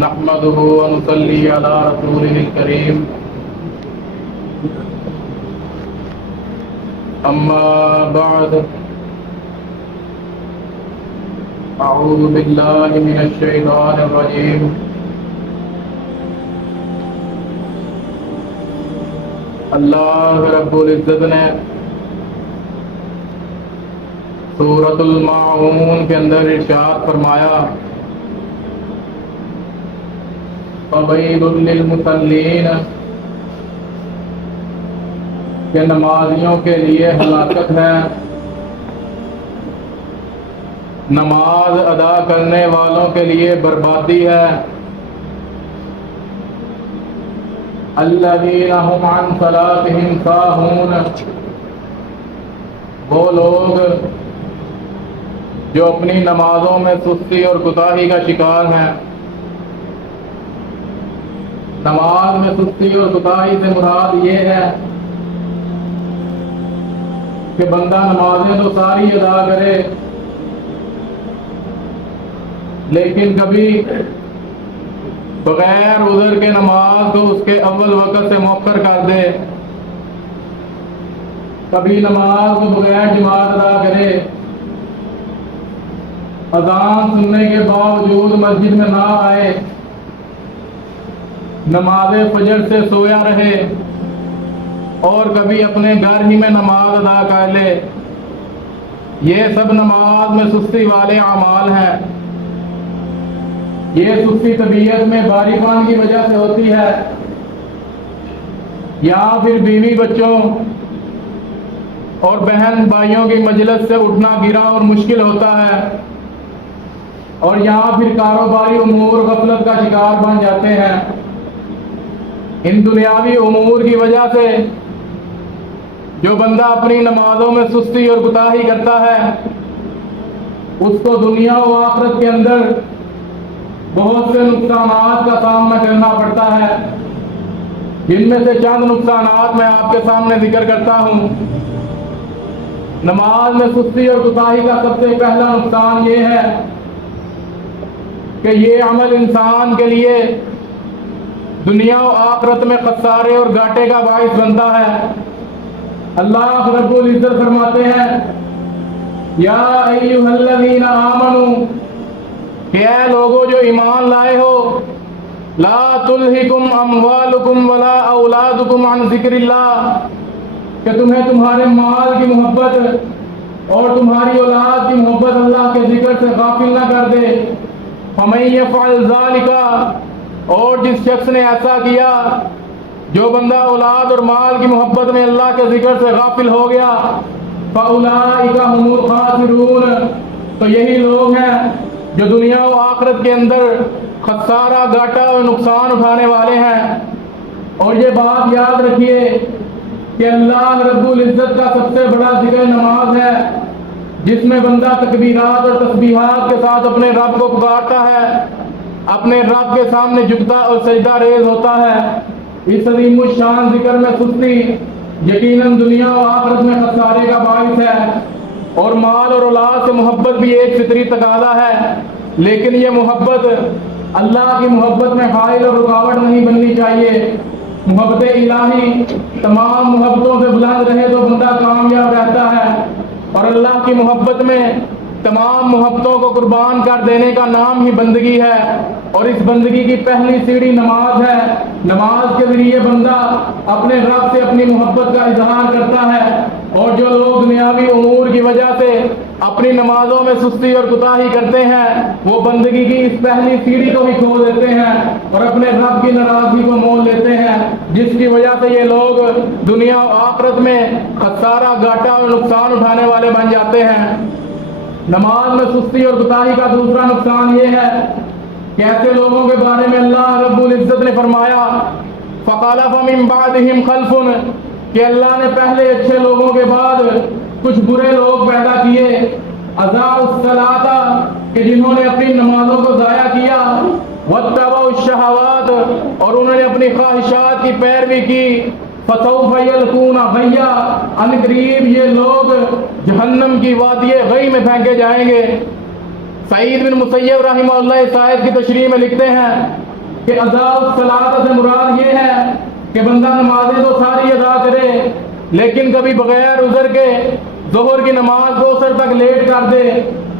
نحمده ونصلي على رسوله الكريم أما بعد أعوذ بالله من الشيطان الرجيم اللہ رب العزت نے سورۃ الماعون کے اندر ارشاد فرمایا فویل للمصلین کہ نمازیوں کے لیے ہلاکت ہے، نماز ادا کرنے والوں کے لیے بربادی ہے۔ الذین هم عن صلاتهم ساہون، وہ لوگ جو اپنی نمازوں میں سستی اور کوتاہی کا شکار ہیں۔ نماز میں سستی اور کوتاہی سے مراد یہ ہے کہ بندہ نمازیں تو ساری ادا کرے لیکن کبھی بغیر عذر کے نماز کو اس کے اول وقت سے مؤخر کر دے، کبھی نماز کو بغیر جماعت ادا کرے، اذان سننے کے باوجود مسجد میں نہ آئے، نماز فجر سے سویا رہے اور کبھی اپنے گھر ہی میں نماز ادا کر لے، یہ سب نماز میں سستی والے اعمال ہیں۔ یہ سستی طبیعت میں باری پان کی وجہ سے ہوتی ہے یا پھر بیوی بچوں اور بہن بھائیوں کی مجلس سے اٹھنا گرا اور مشکل ہوتا ہے، اور یہاں پھر کاروباری امور غفلت کا شکار بن جاتے ہیں۔ ان دنیاوی امور کی وجہ سے جو بندہ اپنی نمازوں میں سستی اور کوتاہی کرتا ہے اس کو دنیا و آخرت کے اندر بہت سے نقصانات کا سامنا کرنا پڑتا ہے، جن میں سے چند نقصانات میں آپ کے سامنے ذکر کرتا ہوں۔ نماز میں سستی اور کوتاہی کا سب سے پہلا نقصان یہ ہے کہ یہ عمل انسان کے لیے دنیا و آخرت میں خسارے اور گھاٹے کا باعث بنتا ہے۔ اللہ رب العزت فرماتے ہیں یا ایھا الذین آمنوا، کہ اے لوگو جو ایمان لائے ہو، لا تلہکم اموالکم ولا اولادکم عن ذکر اللہ، کہ تمہیں تمہارے مال کی محبت اور تمہاری اولاد کی محبت اللہ کے ذکر سے غافل نہ کر دے۔ فمن یفعل ذلک، اور جس شخص نے ایسا کیا، جو بندہ اولاد اور مال کی محبت میں اللہ کے ذکر سے غافل ہو گیا، فاولئک هم الخاسرون، تو یہی لوگ ہیں جو دنیا و آخرت کے اندر خسارہ گھاٹا اور نقصان اٹھانے والے ہیں۔ اور یہ بات یاد رکھیے کہ اللہ رب العزت کا سب سے بڑا ذکر نماز ہے، جس میں بندہ تکبیرات اور تسبیحات کے ساتھ اپنے رب کو پکارتا ہے، اپنے رب کے سامنے جھکتا اور سجدہ ریز ہوتا ہے۔ اس عظیم الشان ذکر میں سستی یقیناً دنیا و آخرت میں خسارے کا باعث ہے، اور مال اور اولاد سے محبت بھی ایک فطری تقاضا ہے، لیکن یہ محبت اللہ کی محبت میں حائل اور رکاوٹ نہیں بننی چاہیے۔ محبت الہی تمام محبتوں سے بلند رہے تو بندہ کامیاب رہتا ہے، اور اللہ کی محبت میں تمام محبتوں کو قربان کر دینے کا نام ہی بندگی ہے، اور اس بندگی کی پہلی سیڑھی نماز ہے۔ نماز کے ذریعے بندہ اپنے رب سے اپنی محبت کا اظہار کرتا ہے، اور جو لوگ دنیاوی امور کی وجہ سے اپنی نمازوں میں سستی اور کوتاہی کرتے ہیں وہ بندگی کی اس پہلی سیڑھی کو ہی کھو دیتے ہیں اور اپنے رب کی ناراضگی کو مول لیتے ہیں، جس کی وجہ سے یہ لوگ دنیا و آخرت میں خسارہ گھاٹا اور نقصان اٹھانے والے بن جاتے ہیں۔ نماز میں سستی اور کوتاہی کا دوسرا نقصان یہ ہے کہ ایسے لوگوں کے بارے میں اللہ رب العزت نے فرمایا فَخَلَفَ مِن بَعْدِهِمْ خَلْفٌ، کہ اللہ نے پہلے اچھے لوگوں کے بعد کچھ برے لوگ پیدا کیے، اضاعوا الصلاۃ، کہ جنہوں نے اپنی نمازوں کو ضائع کیا، واتبعوا الشہوات، اور انہوں نے اپنی خواہشات کی پیروی کی، فسوف یلقون غیا، ان قریب یہ لوگ جہنم کی وادی غی میں پھینکے جائیں گے۔ سعید بن مسیب رحمہ اللہ اس آیت کی تشریح میں لکھتے ہیں کہ ادا الصلاۃ سے مراد یہ ہے کہ بندہ نمازیں تو ساری ادا کرے لیکن کبھی بغیر عذر کے ظہر کی نماز کو عصر تک لیٹ کر دے،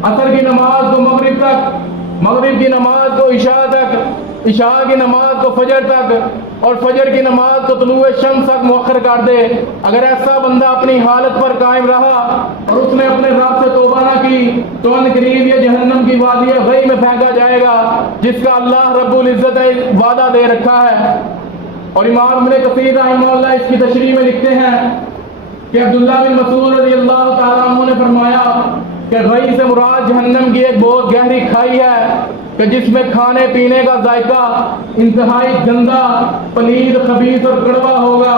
عصر کی نماز کو مغرب تک، مغرب کی نماز کو عشاء تک، عشاء کی نماز کو فجر تک، اور فجر کی نماز کو طلوع شمس تک مؤخر کر دے۔ اگر ایسا بندہ اپنی حالت پر قائم رہا اور اس نے اپنے رب سے توبہ نہ کی تو ان قریب یہ جہنم کی وادی غی میں پھینکا جائے گا جس کا اللہ رب العزت نے وعدہ دے رکھا ہے۔ اور امام ابن کثیر رحمہ اللہ اس کی تشریح میں لکھتے ہیں کہ عبداللہ بن مسعود رضی اللہ تعالیٰ عنہ نے فرمایا کہ غی سے مراد جہنم کی ایک بہت گہری کھائی ہے کہ جس میں کھانے پینے کا ذائقہ انتہائی گندا، پلید، خبیث اور کڑوا ہوگا۔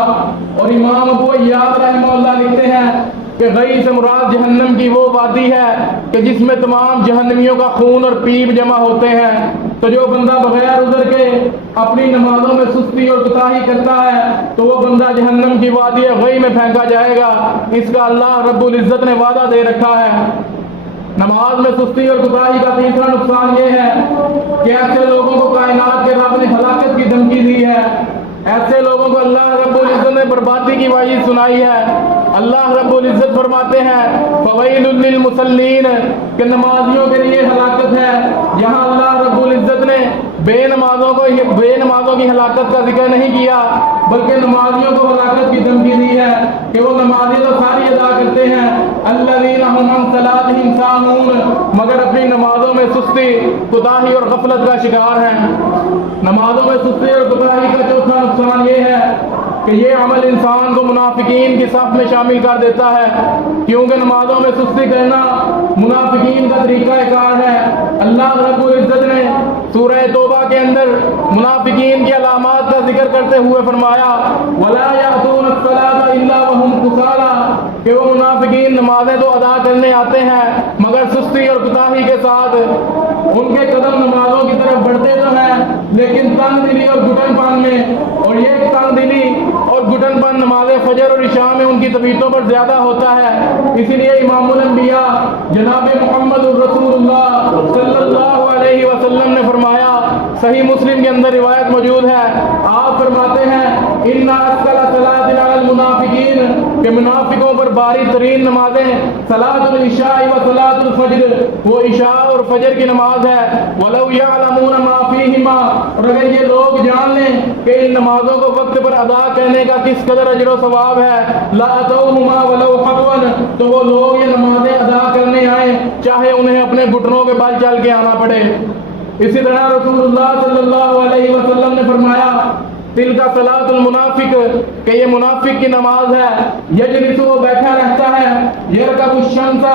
اور امام ابو ایاس رحمہ اللہ لکھتے ہیں کہ غی سے مراد جہنم کی وہ وادی ہے کہ جس میں تمام جہنمیوں کا خون اور پیپ جمع ہوتے ہیں۔ تو جو بندہ بغیر عذر کے اپنی نمازوں میں سستی اور کوتاہی کرتا ہے تو وہ بندہ جہنم کی وادی غی میں پھینکا جائے گا، اس کا اللہ رب العزت نے وعدہ دے رکھا ہے۔ نماز میں سستی اور کوتاہی کا تیسرا نقصان یہ ہے کہ ایسے لوگوں کو کائنات کے رب نے ہلاکت کی دھمکی دی ہے، ایسے لوگوں کو اللہ رب العزت نے بربادی کی وعید سنائی ہے۔ اللہ رب العزت فرماتے ہیں فویل للمصلین کہ نمازیوں کے لیے ہلاکت ہے۔ یہاں اللہ رب العزت نے بے نمازوں کی ہلاکت کا ذکر نہیں کیا بلکہ نمازیوں کو ہلاکت کی دھمکی دی ہے کہ وہ نمازیں تو ساری ادا کرتے ہیں، الذین هم عن صلاتهم ساہون، مگر اپنی نمازوں میں سستی، کوتاہی اور غفلت کا شکار ہیں۔ نمازوں میں سستی اور کوتاہی کا چوتھا نقصان یہ ہے کہ یہ عمل انسان کو منافقین کی صف میں شامل کر دیتا ہے، کیونکہ نمازوں میں سستی کرنا منافقین کا طریقہ کار ہے۔ اللہ رب العزت نے سورہ توبہ کے اندر منافقین کی علامات کا ذکر کرتے ہوئے فرمایا وَلَا يَأْتُونَ الصَّلَاةَ إِلَّا وَهُمْ كُسَالَىٰ کہ وہ منافقین نمازیں تو ادا کرنے آتے ہیں مگر سستی اور کوتاہی کے ساتھ۔ ان کے قدم نمازوں کی طرف بڑھتے تو ہیں لیکن تنگ دلی اور گھٹن پن میں، اور یہ تنگ دلی اور گھٹن پن نماز فجر اور عشاء میں ان کی طبیعتوں پر زیادہ ہوتا ہے۔ اسی لیے امام الانبیاء جناب محمد الرسول اللہ صلی اللہ علیہ وسلم نے فرمایا، صحیح مسلم کے اندر روایت موجود ہے، آپ فرماتے ہیں ان اثقل صلاۃ علی المنافقین کہ منافقوں پر باری ترین نمازیں صلاۃ العشاء و صلاۃ الفجر، وہ عشاء اور فجر کی نماز ہے، ولو یعلمون ما فیہما، اور اگر یہ لوگ جان لیں کہ ان نمازوں کو وقت پر ادا کرنے کا کس قدر اجر و ثواب ہے، لا اتوہما ولو حبوا، تو وہ لوگ یہ نمازیں ادا کرنے آئیں چاہے انہیں اپنے گھٹنوں کے بل چل کے آنا پڑے۔ اسی طرح رسول اللہ صلی اللہ علیہ وسلم نے فرمایا تلک صلاۃ المنافق کہ یہ منافق کی نماز ہے، یجلس وہ بیٹھا رہتا ہے، یرکب الشمس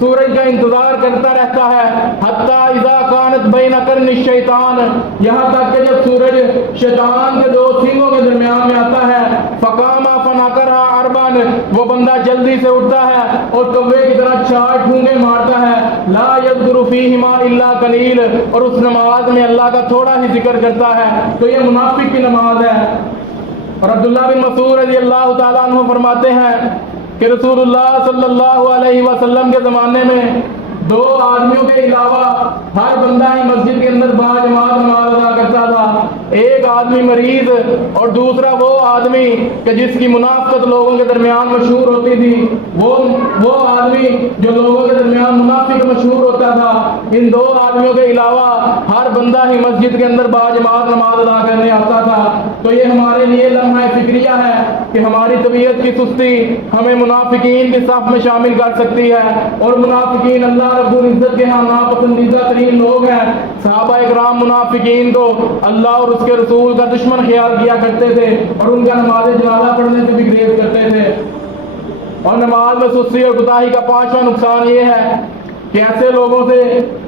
سورج کا انتظار کرتا رہتا ہے، حتی اذا کانت بین قرن الشیطان یہاں تک کہ جب سورج شیطان کے دو سینگوں کے درمیان میں آتا ہے، فقام فناکرھا اربعا وہ بندہ جلدی سے اٹھتا ہے اور کوے کی طرح 4 ٹھونگے مارتا ہے، لا یذکر فیہما الا قلیل اور اس نماز میں اللہ کا تھوڑا ہی ذکر کرتا ہے، تو یہ منافق کی نماز ہے۔ اور عبداللہ بن مسعود رضی اللہ تعالیٰ عنہ فرماتے ہیں کہ رسول اللہ صلی اللہ علیہ وسلم کے زمانے میں 2 آدمیوں کے علاوہ ہر بندہ ہی مسجد کے اندر باجماعت نماز ادا کرتا تھا، ایک آدمی مریض اور دوسرا وہ آدمی کہ جس کی منافقت لوگوں کے درمیان مشہور ہوتی تھی، وہ آدمی جو لوگوں کے درمیان منافق مشہور ہوتا تھا۔ ان 2 آدمیوں کے علاوہ ہر بندہ ہی مسجد کے اندر باجماعت نماز ادا کرنے آتا تھا۔ تو یہ ہمارے لیے لمحہ فکریہ ہے کہ ہماری طبیعت کی سستی ہمیں منافقین کی صف میں شامل کر سکتی ہے، اور منافقین اللہ رب العزت کے ہاں ناپسندیدہ ترین لوگ ہیں۔ صحابہ اکرام منافقین کو اللہ اور اس کے رسول کا دشمن خیال کیا کرتے تھے اور ان کا نماز جنازہ پڑھنے سے بھی گریز کرتے تھے۔ اور نماز میں سستی اور کوتاہی کا 5واں نقصان یہ ہے کہ ایسے لوگوں سے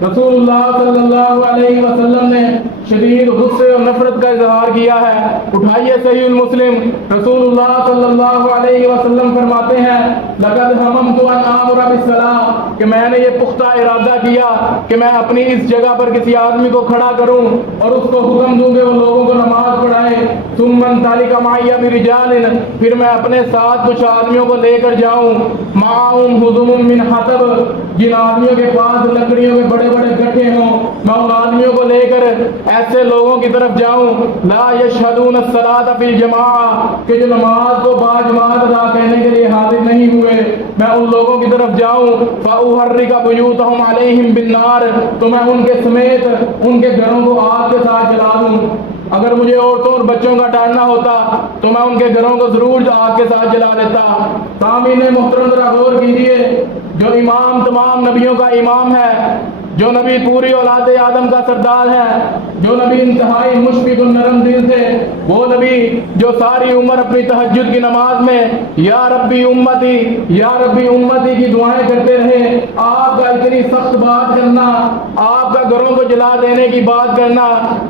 رسول اللہ صلی اللہ علیہ وسلم نے شدید غصے اور نفرت کا اظہار کیا ہے۔ اٹھائیے صحیح المسلم، رسول اللہ صلی اللہ علیہ وسلم فرماتے ہیں لقد ہممت ان آمر بالصلاۃ کہ میں نے یہ پختہ ارادہ کیا کہ میں اپنی اس جگہ پر کسی آدمی کو کھڑا کروں اور اس کو حکم دوں کہ وہ لوگوں کو نماز پڑھائے، ثم انطلق معی برجال پھر میں اپنے ساتھ کچھ آدمیوں کو لے کر جاؤں، معهم حزم من حطب جن آدمیوں کے پاس لکڑیوں کے بڑے بڑے گٹھے ہوں، میں ان آدمیوں کو لے کر ایسے لوگوں کی طرف جاؤں لا یشہدون الصلاۃ فی الجماعہ، کہ جو نماز کو باجماعت ادا کرنے کے لیے حاضر نہیں ہوئے، میں ان لوگوں کی طرف جاؤں فاحرق بیوتہم علیہم بالنار، تو میں ان کے سمیت ان کے گھروں کو آگ کے ساتھ جلا دوں۔ اگر مجھے عورتوں اور بچوں کا ڈالنا ہوتا تو میں ان کے گھروں کو ضرور آگ کے ساتھ جلا دیتا۔ سامعین محترم ذرا غور کیجیے، جو امام تمام نبیوں کا امام ہے، جو نبی پوری اولاد آدم کا سردار ہے، جو نبی انتہائی مشفق النرم دل تھے، وہ نبی جو ساری عمر اپنی تہجد کی نماز میں یا ربی امتی یا ربی امتی کی دعائیں کرتے رہے، آپ کا اتنی سخت بات کرنا، آپ کا گھروں کو جلا دینے کی بات کرنا،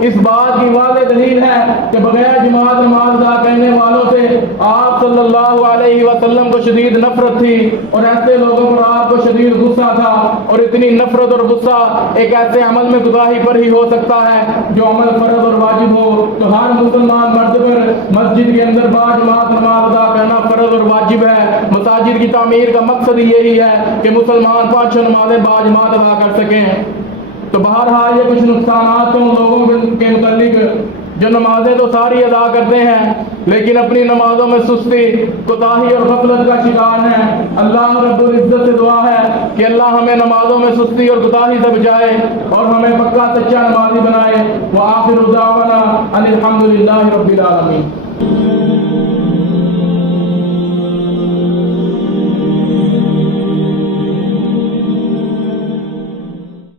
اس بات کی واضح دلیل ہے کہ بغیر جماعت نماز ادا کرنے والوں سے آپ صلی اللہ علیہ وسلم کو شدید نفرت تھی، اور ایسے لوگوں پر آپ کو شدید غصہ تھا۔ اور اتنی نفرت اور غصہ ایک ایسے عمل میں کوتاہی پر ہی ہو سکتا ہے جو عمل فرض اور واجب ہو۔ تو ہر مسلمان مرد پر مسجد کے اندر باجماعت نماز ادا کرنا فرض اور واجب ہے۔ مساجد کی تعمیر کا مقصد یہی ہے کہ مسلمان 5 نمازیں باجماعت ادا کر سکیں۔ تو بہرحال یہ کچھ نقصانات ہیں لوگوں کے متعلق جو نمازیں تو ساری ادا کرتے ہیں لیکن اپنی نمازوں میں سستی، کوتاہی اور غفلت کا شکار ہیں۔ اللہ رب العزت سے دعا ہے کہ اللہ ہمیں نمازوں میں سستی اور کوتاہی سے بچائے اور ہمیں پکا سچا نمازی بنائے۔ وآخر دعوانا ان الحمد للہ رب العالمین۔